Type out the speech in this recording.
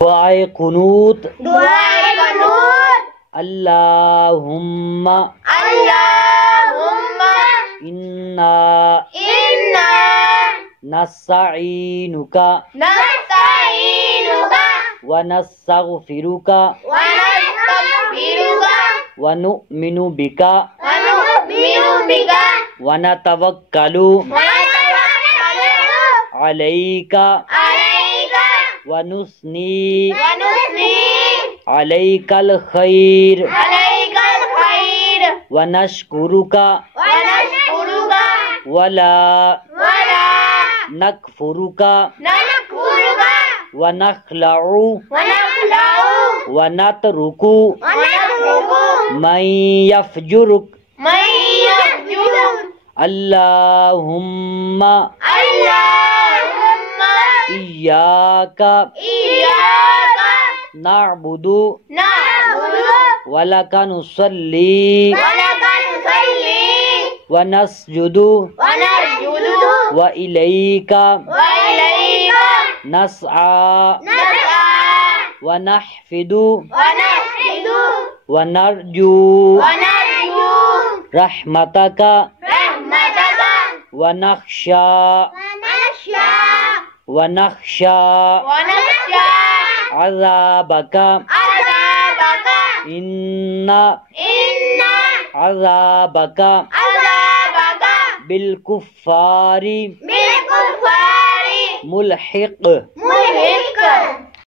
دعائے قنوت دعائے قنوت اللہم اللہم انا نستعینک نستعینک ونستغفرک ونستغفرک ونؤمن بک ونؤمن بک ونتوکل ونتوکل علیک علیک ونثنی ونثنی علیک الخیر علیک الخیر ونشکرک ونشکرک ولا ولا نکفرک نکفرک ونخلع ونخلع ونترک ونترک من یفجرک من یفجرک اللہم اللہم ایاک ایاک نعبد نعبد ولک نصلی ولک نصلی ونسجد ونسجد وإلیک وإلیک نسعى نسعى ونحفد ونحفد ونرجو ونرجو رحمتك رحمتك ونخشى ونخشى عذابك عذابك إن إن عذابك عذابك بالكفار بالكفار ملحق.